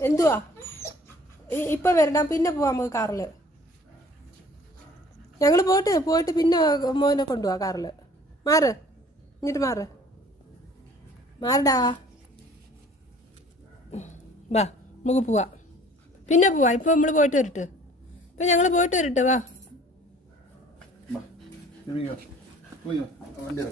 എന്തുവാ ഇപ്പൊ വരണം, പിന്നെ പോവാം നമുക്ക് കാറില്. ഞങ്ങള് പോയിട്ട് പിന്നെ മോനെ കൊണ്ടുപോവാ കാറില്. മാറ്, ഇങ്ങോട്ട് മാറടാ. വാ നമുക്ക് പോവാ, പിന്നെ പോവാ. ഇപ്പൊ നമ്മള് പോയിട്ട് വരട്ടെ. ഇപ്പൊ ഞങ്ങള് പോയിട്ട് വരട്ടെ. വാ വണ്ടി